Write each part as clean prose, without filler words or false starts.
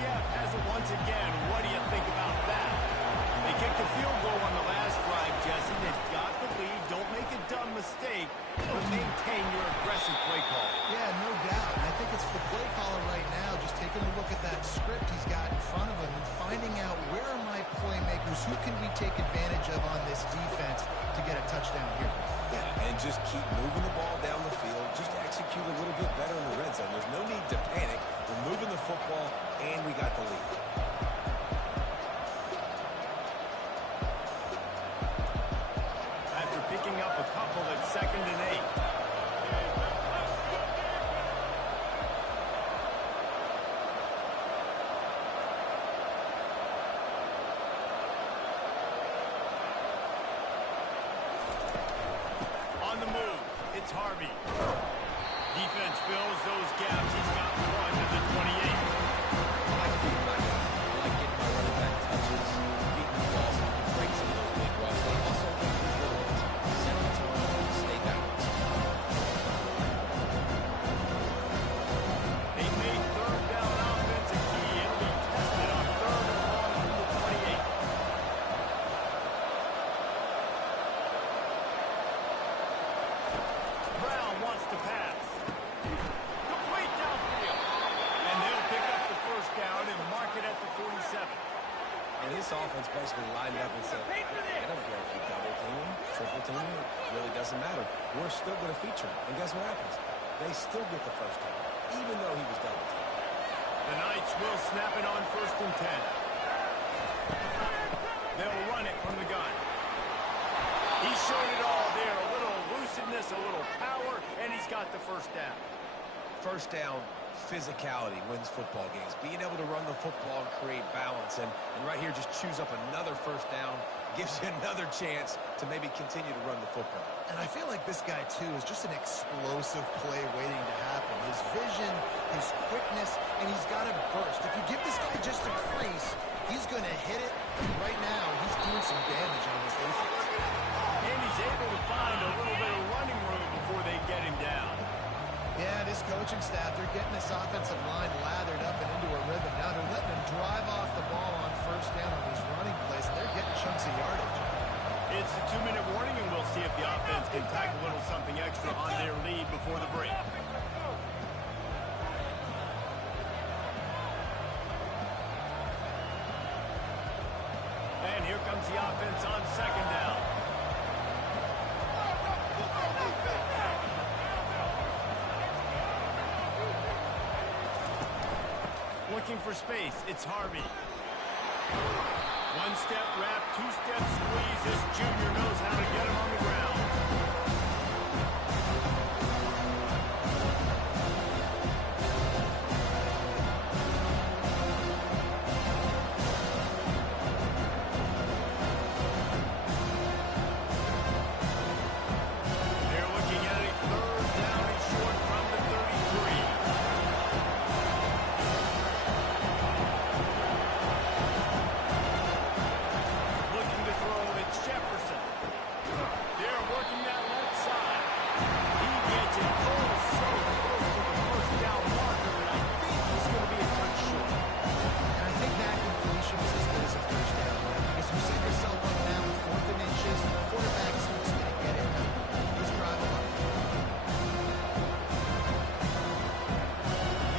UCF has it once again. What do you think about that? They kicked the field goal on the last drive, Jesse. They've got the lead. Don't make a dumb mistake, but maintain your aggressive play call. Yeah, no doubt. I think it's the play caller right now just taking a look at that script he's got in front of him and finding out where are my playmakers, who can we take advantage of on this defense to get a touchdown here. Yeah, and just keep moving the ball down the field. Just execute a little bit better in the red zone. There's no need to panic. We're moving the football, and we got the lead. After picking up a couple at 2nd and 8. On the move, it's Harvey. Defense fills those gaps. He's got one to the 28. I like feeding my guy. I like getting my running back touches, beating the ball so he can break some of those big runs, but also make these little ones. Set the tone, stay balanced. They made 3rd down offense a key. It'll be tested on 3rd and long from the 28. Brown wants to pass. Complete downfield. And they'll pick up the 1st down and mark it at the 47. And this offense basically lined up and said, I don't care if you double team him, triple team him, it really doesn't matter. We're still going to feature him. And guess what happens? They still get the 1st down, even though he was double teamed. The Knights will snap it on 1st and 10. They'll run it from the gun. He showed it all there. A little elusiveness, a little power, and he's got the 1st down. 1st down, physicality wins football games. Being able to run the football and create balance. And right here, just choose up another 1st down. Gives you another chance to maybe continue to run the football. And I feel like this guy, too, is just an explosive play waiting to happen. His vision, his quickness, and he's got a burst. If you give this guy just a crease, he's going to hit it. And right now, he's doing some damage on this defense. And he's able to find a little bit of running room before they get him down. Yeah, this coaching staff, they're getting this offensive line lathered up and into a rhythm. Now they're letting him drive off the ball on 1st down on these running plays, and they're getting chunks of yardage. It's a 2-minute warning, and we'll see if the offense can tack a little something extra on their lead before the break. And here comes the offense on 2nd down. Looking for space, it's Harvey. 1-step wrap, 2-step squeeze. This junior knows how to get him on the ground. They're looking at a 3rd down and short from the 33. Looking to throw, it's Jefferson. They're working that left side. He gets it so close to the 1st down marker, and I think he's going to be a touch short. And I think that completion is as good as a 1st down, right? Because you set yourself up now with 4th and inches, and the quarterback is going to get it. Just drive him up.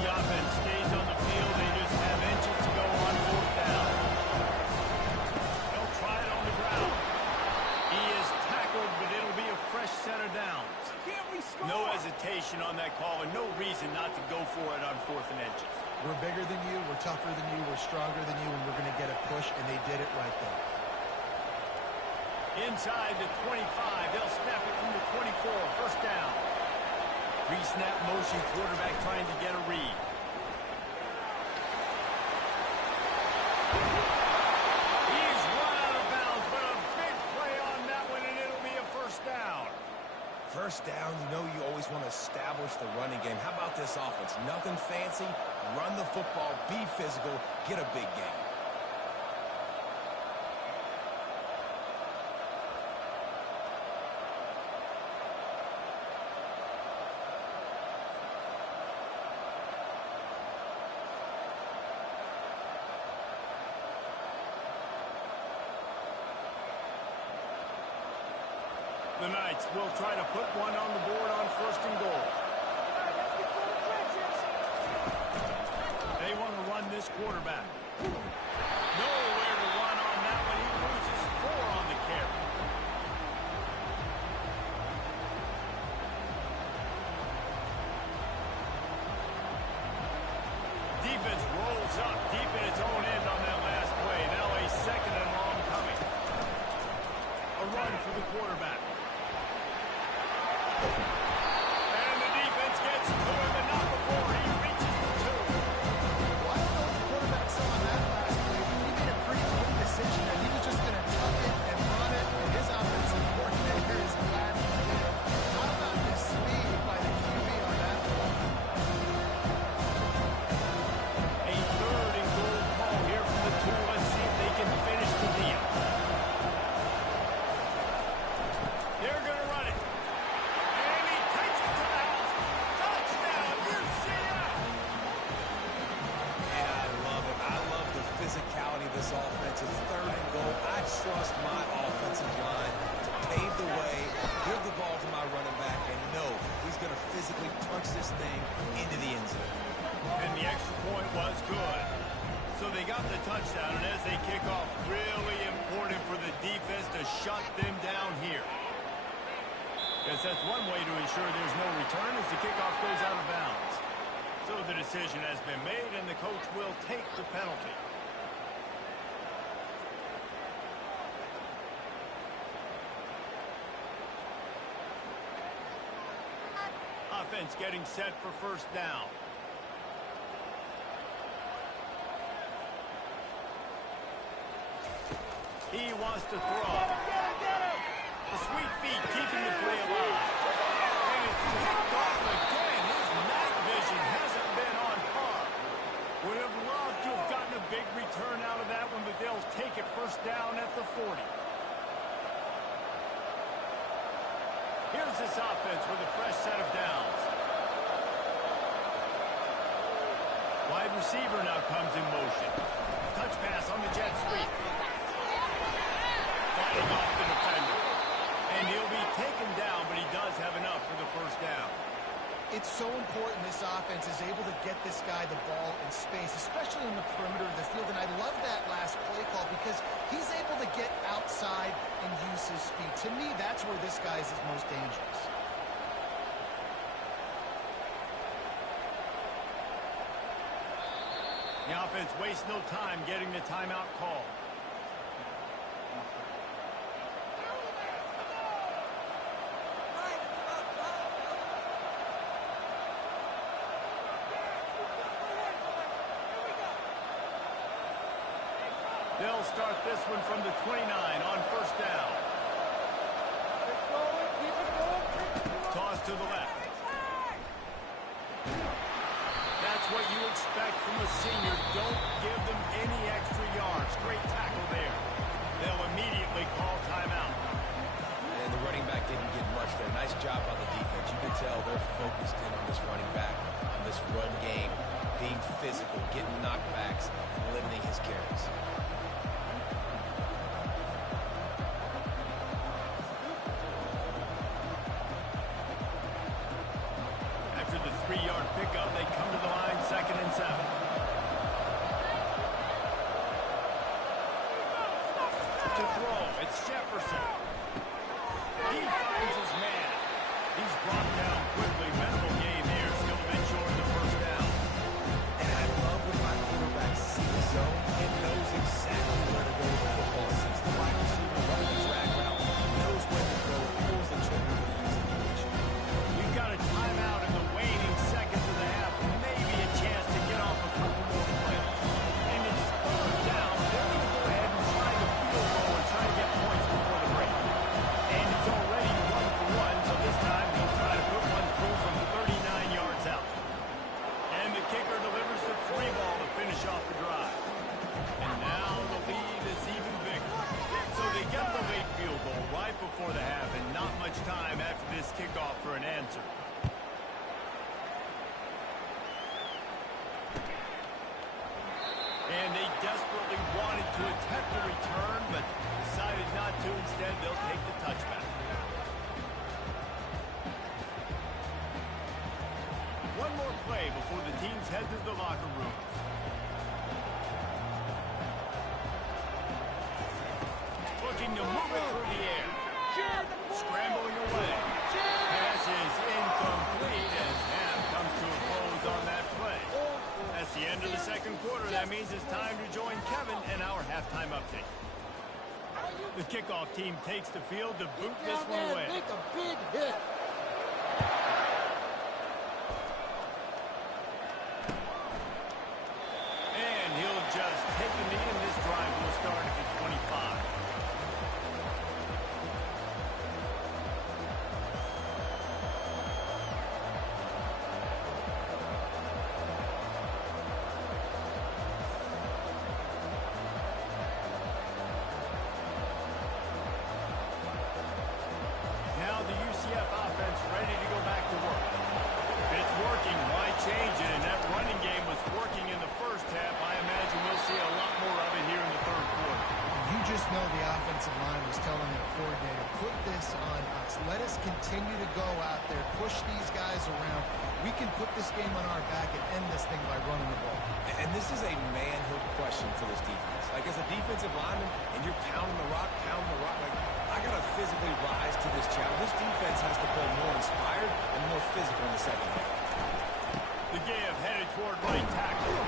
The offense stays on the field. They just have inches to go on 4th down. They'll try it on the ground. He is tackled, but it'll be a fresh set of downs. No hesitation on that call, and no reason not to go for it on 4th and inches. We're bigger than you, we're tougher than you, we're stronger than you, and we're going to get a push, and they did it right there. Inside the 25, they'll snap it from the 24, 1st down. Pre-snap motion, quarterback trying to get a read. He's run out of bounds, but a big play on that one, and it'll be a 1st down. 1st down, you know you always want to establish the running game. How about this offense? Nothing fancy. Run the football, be physical, get a big game. The Knights will try to put one on the board on 1st and goal. They want to run this quarterback. Nowhere to run on that one. He loses 4 on the carry. Defense rolls up deep in its own end on that last play. Now a 2nd and long coming. A run for the quarterback. And the defense gets to him, and not before he reaches the 2. Well, I don't know what the quarterback saw on that last play, but he made a pretty quick decision that he was just going to tuck it and run it, and his offensive coordinator is glad he did. How about the speed by the QB on that one? A 3rd and goal call here from the 2. Let's see if they can finish the deal. They're going to run it. And he takes it to the house. Touchdown, Ncaa. And I love it. I love the physicality of this offense. It's 3rd and goal. I trust my offensive line to pave the way, give the ball to my running back, and know he's going to physically punch this thing into the end zone. And the extra point was good. So they got the touchdown, and as they kick off, really important for the defense to shut them down here. Because that's one way to ensure there's no return as the kickoff goes out of bounds. So the decision has been made, and the coach will take the penalty. Offense getting set for 1st down. He wants to throw. The sweet feet keeping the play alive. And it's picked off again. His night vision hasn't been on par. Would have loved to have gotten a big return out of that one, but they'll take it 1st down at the 40. Here's this offense with a fresh set of downs. Wide receiver now comes in motion. Touch pass on the jet sweep. Fighting off the defender. And he'll be taken down, but he does have enough for the 1st down. It's so important this offense is able to get this guy the ball in space, especially in the perimeter of the field. And I love that last play call because he's able to get outside and use his speed. To me, that's where this guy is his most dangerous. The offense wastes no time getting the timeout call. They'll start this one from the 29 on 1st down. Toss to the left. That's what you expect from a senior. Don't give them any extra yards. Great tackle there. They'll immediately call timeout. And the running back didn't get much there. Nice job on the defense. You can tell they're focused in on this running back, on this run game, being physical, getting knockbacks, and limiting his carries. After the 3-yard pickup, they come to the line, 2nd and 7. To throw, it's Jefferson. He finds his man. He's brought down quickly. Minimal gain there. Still a bit short of the 1st down. And I love when my quarterback sees the zone and knows exactly where to go with the football. Sees the wide receiver running the drag route, knows where to go, pulls the trigger for the easy completion. We've got a timeout in the waning seconds of the half. Maybe a chance to get off a couple more plays. And it's 3rd down. They're going to go ahead and try the field goal and try to get points before the break. And it's already 1 for 1, so this time he'll try to put one through from 39 yards out. And the kicker delivers the free ball to finish off the drive. And now the lead is even bigger. So they get the late field goal right before the half, and not much time after this kickoff for an answer. And they desperately wanted to attempt a return, but decided not to. Instead, they'll take the touchback. before the teams head to the locker rooms. Looking to move it through the air. Scrambling away. Pass is incomplete as half comes to a close on that play. That's the end of the second quarter. That means it's time to join Kevin in our halftime update. The kickoff team takes the field to boot this one away. Make a big hit. And he'll just take a knee, and this drive will start at the 25. Now the UCF offense ready to go back to work. If it's working, why change it? And that running game was working in the first half. I imagine we'll see a lot more of it here in the third quarter. You just know the offensive line was telling their coordinator, put this on us. Let us continue to go out there, push these guys around. We can put this game on our back and end this thing by running the ball. And this is a manhood question for this defense. Like, as a defensive lineman, and you're pounding the rock, like, I got to physically rise to this challenge. This defense has to play more inspired and more physical in the second half. The give headed toward right tackle.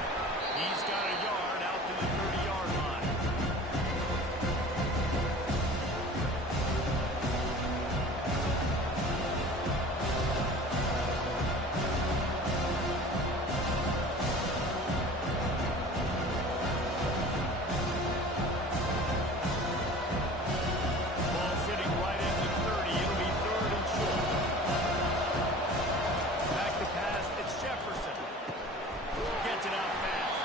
He's got a yard out to the 30-yard line. Ball sitting right at the 30. It'll be third and short. Back to pass. It's Jefferson. Gets it out fast.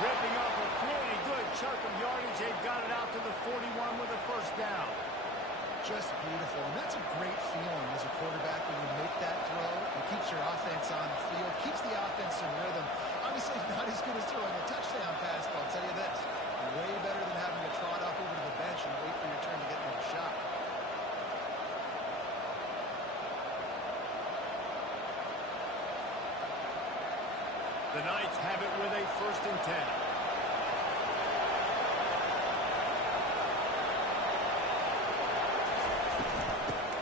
Ripping off a pretty good chunk of yardage. They've got it out to the 41 with a first down. Just beautiful. And that's a great feeling as a quarterback when you make that throw. It keeps your offense on the field, keeps the offense in rhythm. Obviously not as good as throwing a touchdown pass, but I'll tell you this, way better than having to trot off over to the bench and wait for your turn to get another shot. The Knights have it with a first and 10.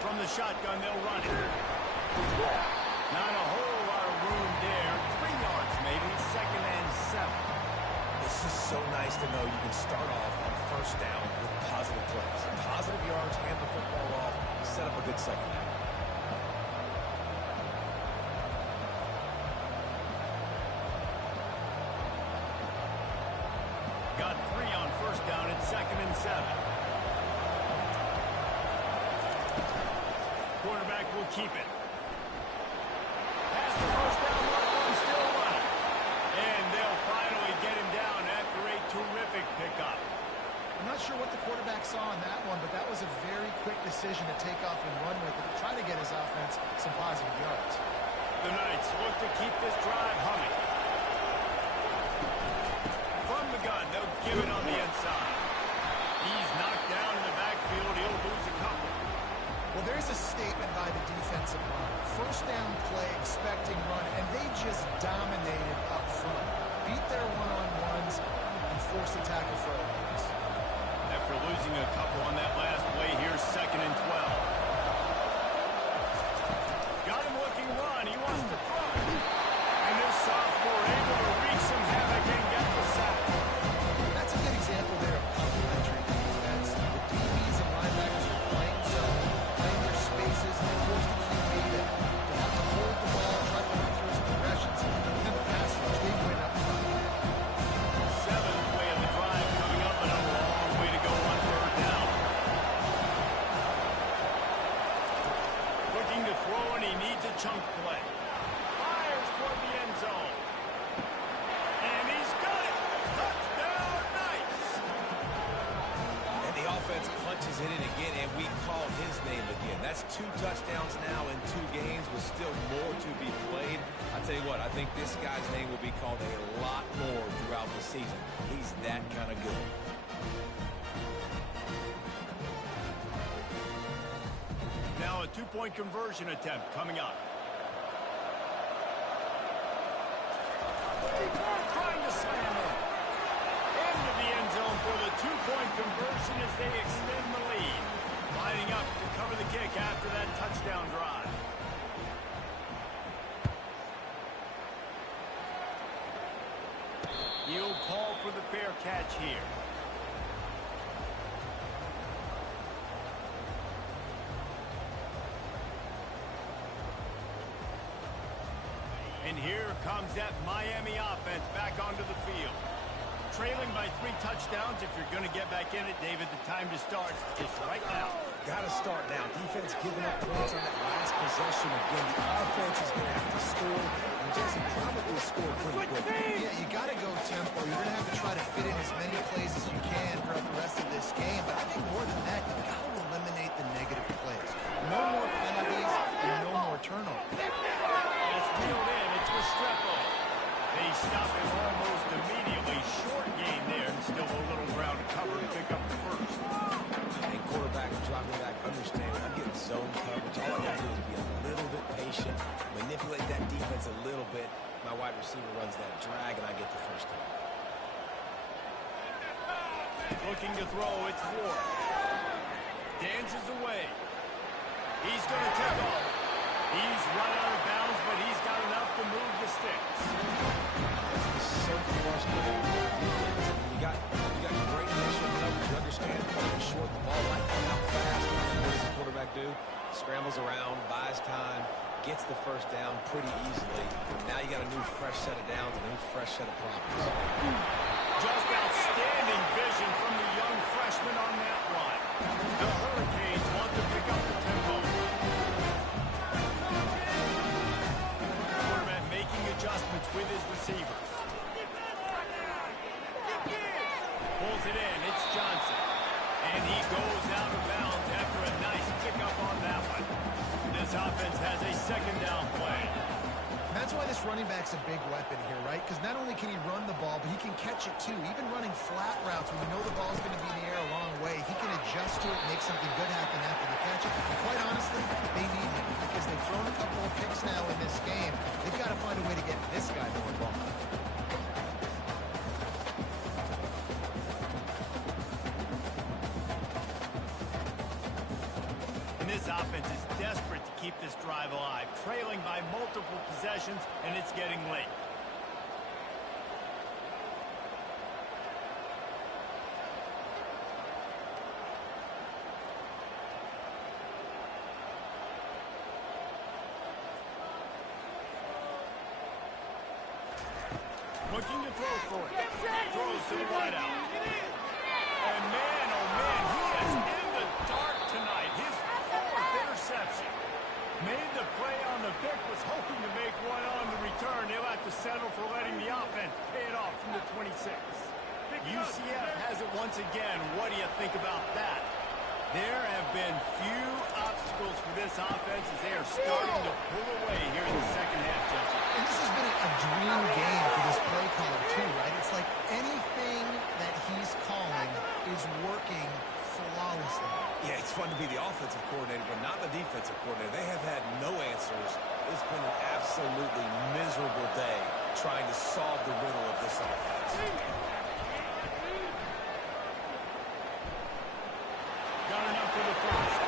From the shotgun, they'll run it. Not a whole lot of room there. 3 yards maybe, second and 7. This is so nice to know you can start off on first down with positive plays. Positive yards, hand the football off, set up a good second down. Got 3 on first down at second and 7. Quarterback will keep it. Pass the first down marker and still running. And they'll finally get him down after a terrific pickup. I'm not sure what the quarterback saw on that one, but that was a very quick decision to take off and run with it to try to get his offense some positive yards. The Knights look to keep this drive humming. From the gun, they'll give it on the inside. He's knocked down in the backfield. He'll lose a couple. Well, there's a statement by the defensive line. First down play, expecting run, and they just dominated up front. Beat their one-on-ones and forced a tackle for a loss. After losing a couple on that last play, here's second and 12. Got him looking run. He wants to throw it. And this sophomore able to wreak some havoc and get the sack. That's a good example there of complementary defense. The DBs and linebackers are playing zone, playing their spaces, and they force the QB to have to hold the ball, try to run through his progressions, and then the pass rush, they win up front. 7th play of the drive coming up, and a long way to go on third down. Looking to throw, and he needs a chunk play. Fires toward the end zone. And he's got it. Touchdown, Knights. And the offense punches it in again, and we call his name again. That's 2 touchdowns now in 2 games with still more to be played. I tell you what, I think this guy's name will be called a lot more throughout the season. He's that kind of good. Now a 2-point conversion attempt coming up. two-point conversion as they extend the lead. Lining up to cover the kick after that touchdown drive. He'll call for the fair catch here. And here comes that Miami offense back onto the field. Trailing by 3 touchdowns. If you're going to get back in it, David, the time to start is right now. Got to start now. Defense giving up points on that last possession. Again, the offense is going to have to score. And Jason probably score pretty quick. Yeah, you got to go tempo. You're going to have to try to fit in as many plays as you can throughout the rest of this game. But I think more than that, you got to eliminate the negative plays. No more penalties and no more turnovers. That's reeled in. It's Restrepo. They stop him almost immediately. Short gain there. Still a little ground to cover to pick up the first. And quarterback dropping back, understand, I'm getting zone coverage. All I got to do is be a little bit patient, manipulate that defense a little bit. My wide receiver runs that drag, and I get the first down. Looking to throw, it's Ward. Dances away. He's going to take off. He's run out of bounds, but he's got enough to move the sticks. This is so frustrating. You got great initial coverage. You understand playing short, the ball might come out fast. What does the quarterback do? Scrambles around, buys time, gets the first down pretty easily. Now you got a new fresh set of downs, a new fresh set of problems. Just outstanding vision from the young freshman on that run. The Hurricanes want to pick up the tempo. Quarterback making adjustments with his receivers. Pulls it in. It's Johnson. And he goes out of bounds after a nice pickup on that one. This offense has a second down play. That's why this running back's a big weapon here, right? Because not only can he run the ball, but he can catch it too. Even running flat routes when you know the ball's going to be in the air a long way, he can adjust to it, make something good happen after the catch. And quite honestly, they need him because they've thrown a couple of picks now in this game. They've got to find a way to get this guy more involved. This offense is desperate to keep this drive alive, trailing by multiple possessions, and it's getting late. Looking to throw for it. Throws to the wideout. And man, oh man, he is in the dark tonight. His fourth interception. Made the play on the pick, was hoping to make one on the return. He'll have to settle for letting the offense pay it off from the 26. UCF has it once again. What do you think about that? There have been few obstacles for this offense as they are starting to pull away here in the second half, Jesse. And this has been a dream game for this play caller too, right? It's like anything that he's calling is working flawlessly. Yeah, it's fun to be the offensive coordinator, but not the defensive coordinator. They have had no answers. It's been an absolutely miserable day trying to solve the riddle of this offense. Got enough for the first.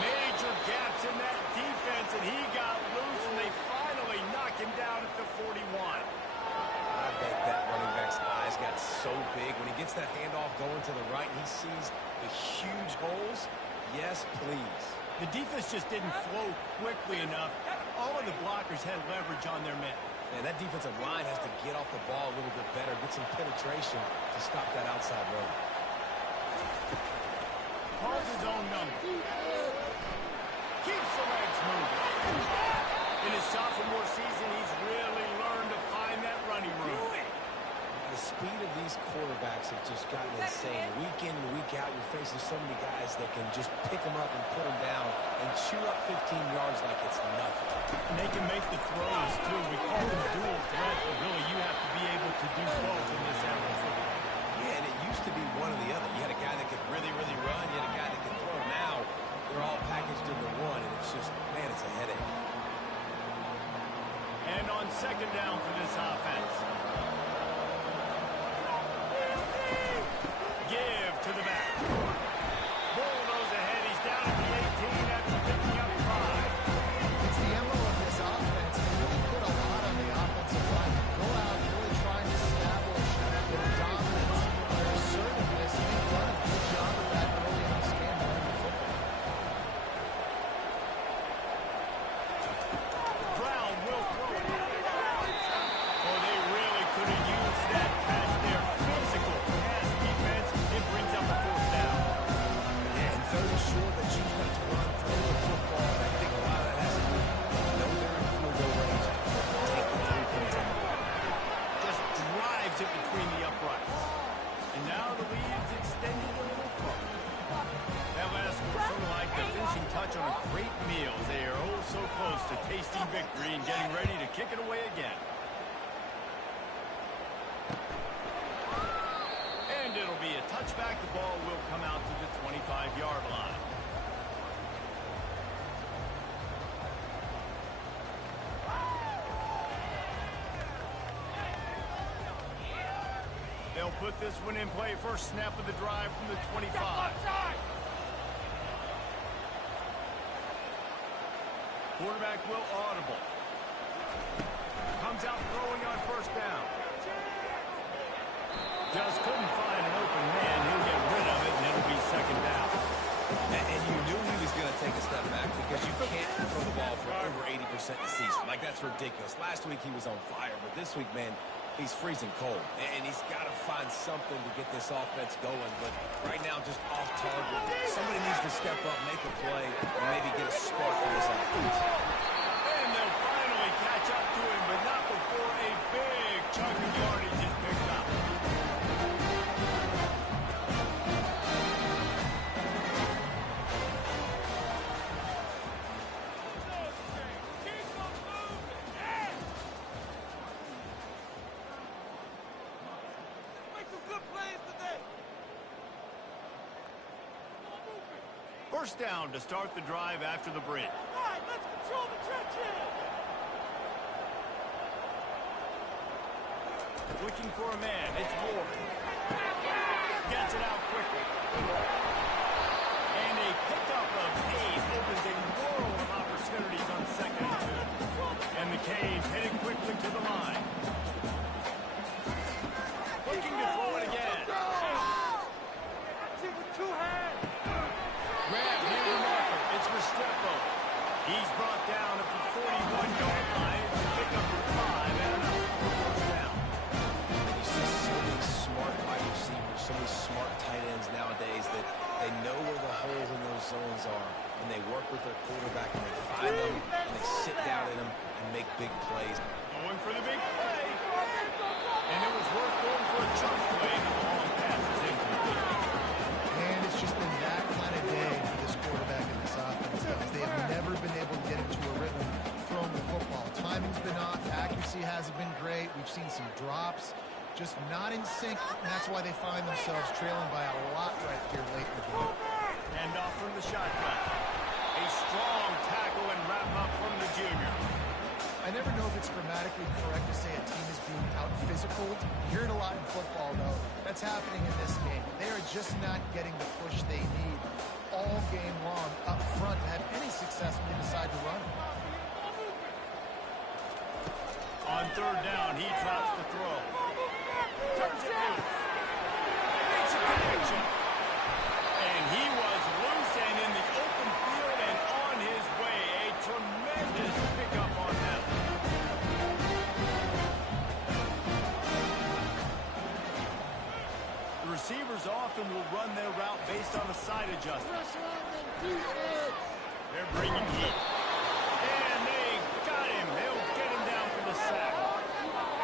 Major gaps in that defense, and he got loose, and they finally knock him down at the 41. I bet that running back's eyes got so big. When he gets that handoff going to the right and he sees the huge holes, yes, please. The defense just didn't flow quickly enough. All of the blockers had leverage on their men. And that defensive line has to get off the ball a little bit better, get some penetration to stop that outside run. Calls his own number. Keeps the legs moving. In his sophomore season, he's really learned to find that running room. The speed of these quarterbacks have just gotten insane. Week in and week out, you're facing so many guys that can just pick them up and put them down and chew up 15 yards like it's nothing. And they can make the throws, too. We call them dual threats, but really you have to be able to do both in this era of football. Yeah, and it used to be one or the other. You had a guy that could really, really run. You had a guy that could throw. Now they're all packaged into one, and it's just, man, it's a headache. And on second down for this offense. give to the back. Bulldoze ahead. He's down at the 18 after picking up 5. It's the MO of this offense. They really put a lot on the offensive line. Go out and really try and establish their dominance, their assertiveness, and they've done a good job of that early in this game running the football. Brown will throw it. Oh, they really could have used that pass there. Physical pass defense. It brings up a 4th down. Yeah, and third is sure that you got to run through the football, and I think a lot of that has to do with know they're in field goal range. Take the 3 points in. Just drives it between the uprights. And now the lead's extended a little further. That last was sort of like the finishing touch on a great meal. They are oh so close to tasting victory and getting ready to kick it away again. And it'll be a touchback. The ball will come out to the 25-yard line. They'll put this one in play. First snap of the drive from the 25. Quarterback will audible. Comes out throwing on 1st down. Just couldn't find an open man. He'll get rid of it, and it'll be 2nd down. And you knew he was going to take a step back because you can't throw the ball for over 80% of the season. Like, that's ridiculous. Last week he was on fire, but this week, man, he's freezing cold. And he's got to find something to get this offense going. But right now, just off target. Somebody needs to step up, make a play, and maybe get a spark for this offense. And they'll finally catch up to him, but not before a big chunk of yardage is picked up. First down to start the drive after the break. All right, let's control the trenches. Looking for a man. It's Ward. Gets it out quickly. And a pickup of 8 opens a world of opportunities on 2nd and 2. And the Canes headed quickly to the line. Looking to throw it again. With 2 hands. Grab near the marker. It's Restrepo. He's brought down at the 41-yard line to pick up 5 and another 1st down. You see so many smart wide receivers, so many smart tight ends nowadays that they know where the holes in those zones are, and they work with their quarterback, and they find them, and they sit down in them and make big plays. Going for the big play. And it was worth going for a chunk play, but the long pass is incomplete. And it's just been that kind of day for this quarterback and this offense, guys. They have never been able to get into a rhythm throwing the football. Timing's been off. Accuracy hasn't been great. We've seen some drops. Just not in sync, and that's why they find themselves trailing by a lot right here late in the game. And off from the shotgun. A strong tackle and wrap up from the junior. I never know if it's grammatically correct to say a team is being out-physical. You hear it a lot in football, though. That's happening in this game. They are just not getting the push they need all game long up front to have any success when they decide to run. On 3rd down, he drops the throw. Turns it loose. Makes a connection. And he was loose and in the open field and on his way. A tremendous pickup on that. The receivers often will run their route based on a side adjustment. They're bringing heat. And they got him. They'll get him down for the sack.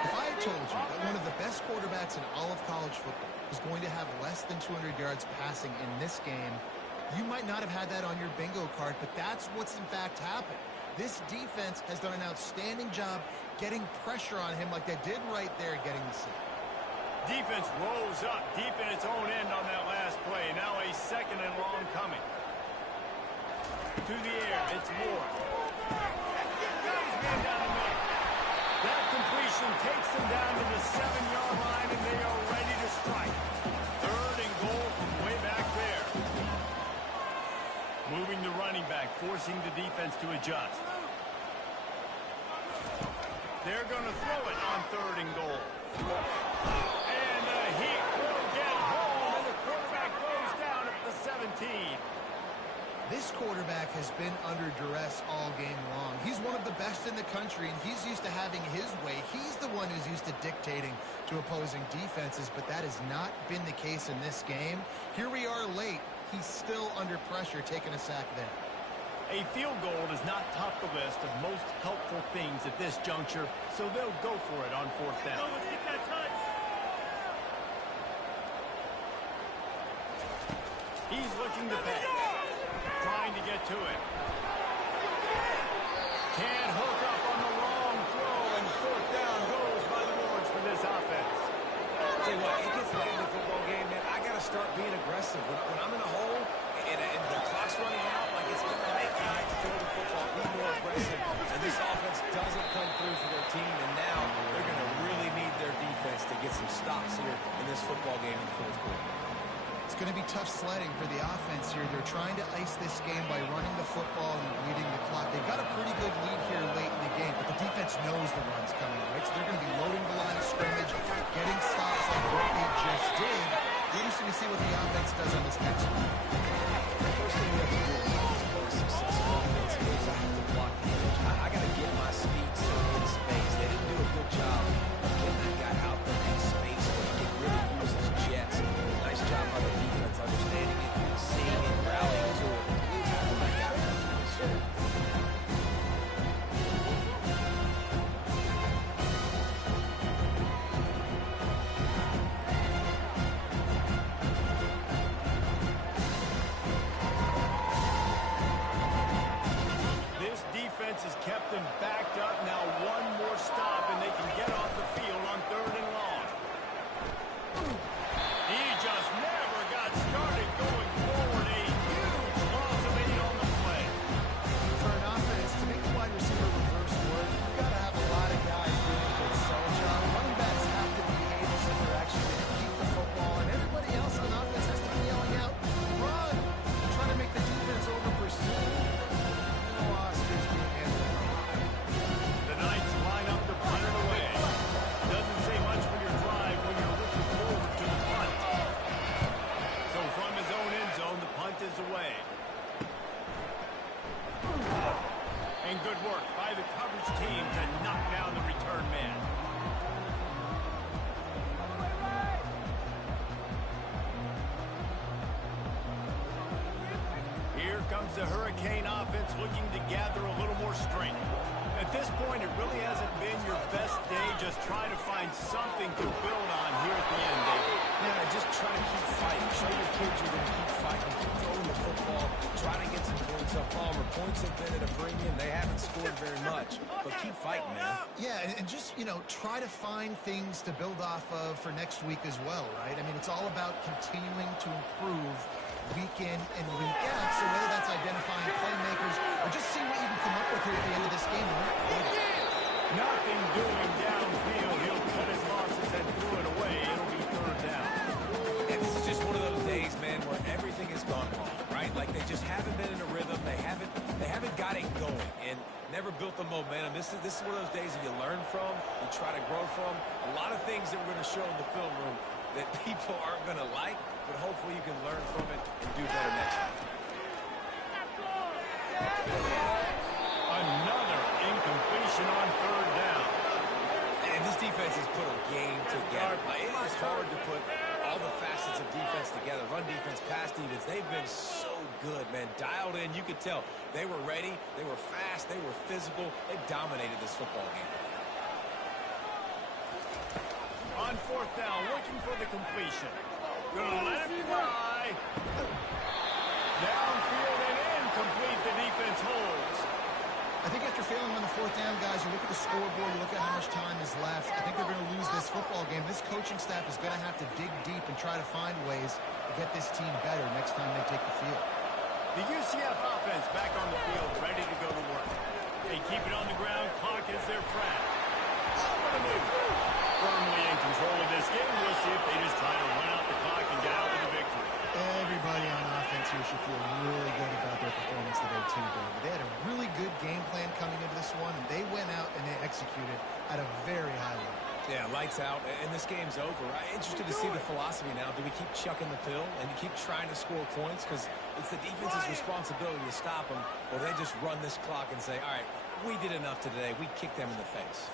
If I had told you that one of the best quarterbacks in all of college football was going to have less than 200 yards passing in this game, you might not have had that on your bingo card, but that's what's in fact happened. This defense has done an outstanding job getting pressure on him like they did right there getting the sack. Defense rolls up deep in its own end on that last play. Now a 2nd and long coming. To the air, it's Ward. Got his man down the middle. That completion takes them down to the 7-yard line, and they are ready to strike. 3rd and goal Moving the running back, forcing the defense to adjust. They're going to throw it on 3rd and goal. And the Heat will get home, and the quarterback goes down at the 17. This quarterback has been under duress all game long. He's one of the best in the country, and he's used to having his way. He's the one who's used to dictating to opposing defenses, but that has not been the case in this game. Here we are late. He's still under pressure, taking a sack there. A field goal does not top the list of most helpful things at this juncture, so they'll go for it on 4th down. Let's get that touch. He's looking to pass. Trying to get to it. Can't hook up on the long throw, and 4th down goes by the boards for this offense. Tell you what, it gets late in the football game, man. I got to start being aggressive. When I'm in a hole and the clock's running out, like it's going to make time to throw the football, be more aggressive. And this offense doesn't come through for their team, and now they're going to really need their defense to get some stops here in this football game in the 4th quarter. It's going to be tough sledding for the offense here. They're trying to ice this game by running the football and leading the clock. They've got a pretty good lead here late in the game, but the defense knows the run's coming, right? So they're going to be loading the line of scrimmage, getting stops like what they just did. Interesting to see what the offense does on this next one. The first thing you have to do is play a successful offense is I have to block the edge. I got to get my speed in space. They didn't do a good job of getting that guy out there in space where he can really use his jets. Nice job by the defense, understanding it, seeing it, rallying to it. Tackle that guy. This defense has kept them backed up. Now one more stop, and they can get off the field on 3rd and long. He just never got started going forward. A huge loss of 8 on the play. For an offense, to make the wide receiver reverse work, you've got to have a lot of guys doing a good sell job. Running backs have to behave as if they're actually going to keep the football, and everybody else on offense has to be yelling out, run! They're trying to make the defense over-pursue. No Oscars being handled. The Knights line up to punt it away. Doesn't say much for your drive when you're looking forward to the punt. So from his own end zone, the punt is away. And good work by the coverage team to knock down the return man. Here comes the Hurricane offense looking to gather a little more strength. At this point, it really hasn't been your best day. Just try to find something to build on here at the end, David. Yeah, just try to keep fighting. Show your kids you're going to keep fighting. Keep throwing the football. Try to get some points up. Palmer, points have been at a premium. They haven't scored very much. But keep fighting, man. Yeah, and just, try to find things to build off of for next week as well, right? I mean, it's all about continuing to improve week in and week out. So whether that's identifying playmakers or just see what you can come up with here at the end of this game. Nothing doing downfield. He'll cut his losses and threw it away. It'll be 3rd down. And this is just one of those days, man, where everything has gone wrong, right? Like they just haven't been in a rhythm. They haven't got it going and never built the momentum. This is one of those days that you learn from, you try to grow from. A lot of things that we're going to show in the film room that people aren't going to like, but hopefully you can learn from it and do better next time. Another incompletion on 3rd down. And this defense has put a game together. It is hard to put all the facets of defense together. Run defense, pass defense. They've been so good, man. Dialed in. You could tell they were ready. They were fast. They were physical. They dominated this football game. On 4th down, looking for the completion. Gonna let it fly. Downfield and incomplete. The defense holds. I think after failing on the 4th down, guys, you look at the scoreboard, you look at how much time is left. I think they're going to lose this football game. This coaching staff is going to have to dig deep and try to find ways to get this team better next time they take the field. The UCF offense back on the field, ready to go to work. They keep it on the ground. Clock is their friend. Over the move. Firmly in control of this game. We'll see if they just try to run out the clock and get out with the victory. Everybody on offense Defense here should feel really good about their performance today, too, David. They had a really good game plan coming into this one, and they went out and they executed at a very high level. Yeah, lights out, and this game's over. I'm interested to see the philosophy now. Do we keep chucking the pill and keep trying to score points? Because it's the defense's responsibility to stop them, or they just run this clock and say, all right, we did enough today. We kicked them in the face.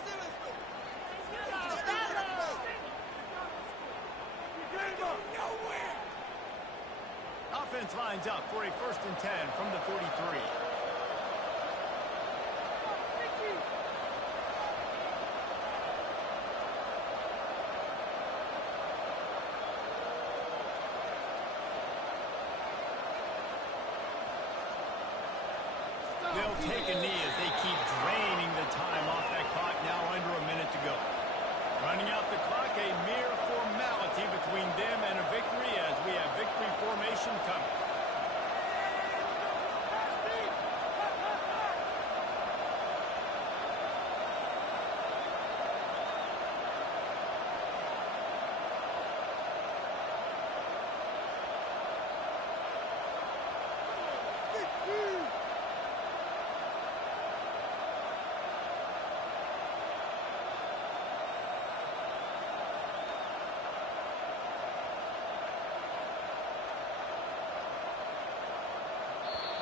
Offense lines up for a 1st and 10 from the 43. They'll take a knee as they keep draining the time off that clock. Now under a minute to go. Running out the clock, a mere formality between them and a victory as we have victory formation coming.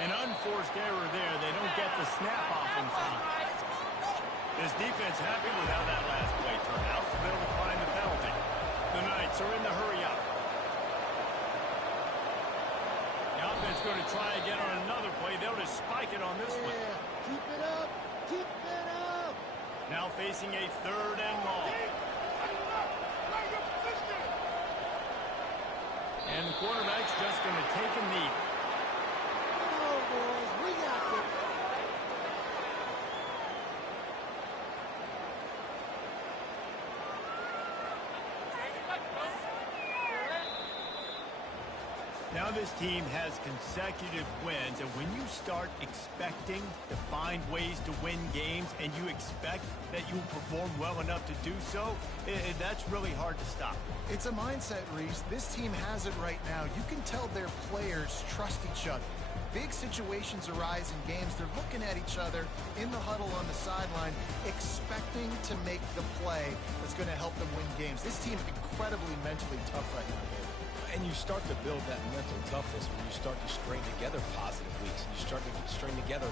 An unforced error there. They don't get the snap off in time. This defense happy with how that last play turned out, so they'll decline the penalty. The Knights are in the hurry up. The offense going to try again on another play. They'll just spike it on this one. Keep it up. Keep it up. Now facing a 3rd and long. And the quarterback's just going to take a knee. Boys, we got it. Now this team has consecutive wins, and when you start expecting to find ways to win games and you expect that you'll perform well enough to do so, that's really hard to stop. It's a mindset, Reese. This team has it right now. You can tell their players trust each other. Big situations arise in games. They're looking at each other in the huddle on the sideline, expecting to make the play that's going to help them win games. This team is incredibly mentally tough right now, David. And you start to build that mental toughness when you start to string together positive weeks. And you start to string together